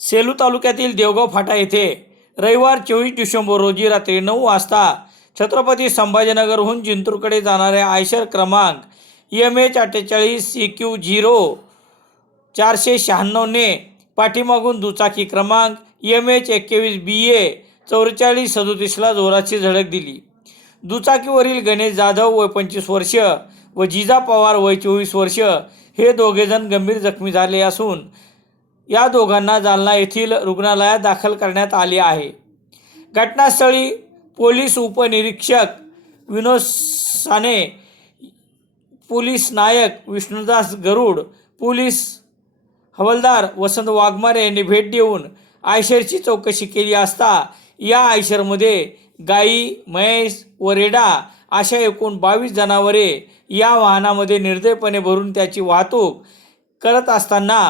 सेलू तालुक्यातील देवगाव फाटा येथे रविवार चोवीस डिसेंबर रोजी रात्री नऊ वाजता छत्रपती संभाजीनगरहून जिंतूरकडे जाणाऱ्या आयशर क्रमांक एम एच अठ्ठेचाळीस सी क्यू झिरो चारशे शहाण्णवने पाठीमागून दुचाकी क्रमांक एम एच एक्केवीस बी ए चौवेचाळीस सदोतीसला जोराची झडक दिली. दुचाकीवरील गणेश जाधव वय पंचवीस वर्ष व जिजा पवार वय चोवीस वर्ष हे दोघेजण गंभीर जखमी झाले असून या दोघांना जालना येथील रुग्णालयात दाखल करण्यात आले आहे. घटनास्थळी पोलीस उपनिरीक्षक विनोद साने पोलीस नायक विष्णुदास गरुड पोलीस हवालदार वसंत वाघमारे यांनी भेट देऊन आयशरची चौकशी केली असता या आयशरमध्ये गाई म्हैस व रेडा अशा एकूण बावीस जनावरे या वाहनामध्ये निर्दयपणे भरून त्याची वाहतूक करत असताना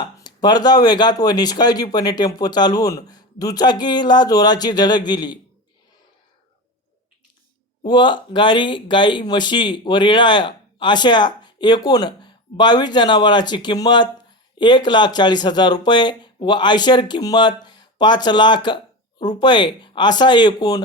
भरधाव वेगात व निष्काळजीपणे टेम्पो चालवून दुचाकीला जोराची धडक दिली. व गारी गाई म्हशी व रेळा अशा एकूण बावीस जनावराची किंमत एक लाख चाळीस हजार रुपये व आयशर किंमत पाच लाख रुपये असा एकूण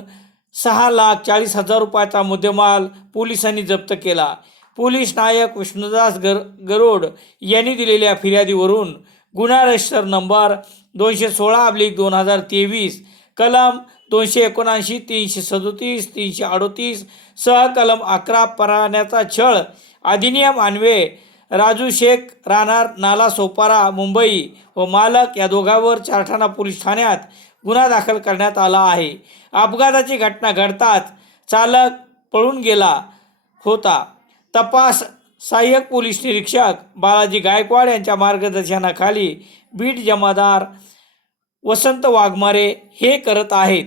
सहा लाख चाळीस हजार रुपयाचा मुद्देमाल पोलिसांनी जप्त केला. पोलीस नायक विष्णुदास गर गरोड यांनी दिलेल्या फिर्यादीवरून गुन्हा रजिस्टर नंबर दोनशे सोळा अब्लिक दोन हजार तेवीस कलम दोनशे एकोणऐंशी तीनशे सदोतीस तीनशे अडोतीस सह कलम अकरा पराण्याचा छळ अधिनियम अन्वे राजू शेख राहणार नाला सोपारा मुंबई व मालक या दोघांवर चारठाणा पोलीस ठाण्यात गुन्हा दाखल करण्यात आला आहे. अपघाताची घटना घडताच चालक पळून गेला होता. तपास सहाय्यक पोलीस निरीक्षक बालाजी गायकवाड यांच्या मार्गदर्शनाखाली बीट जमादार वसंत वाघमारे हे करत आहेत.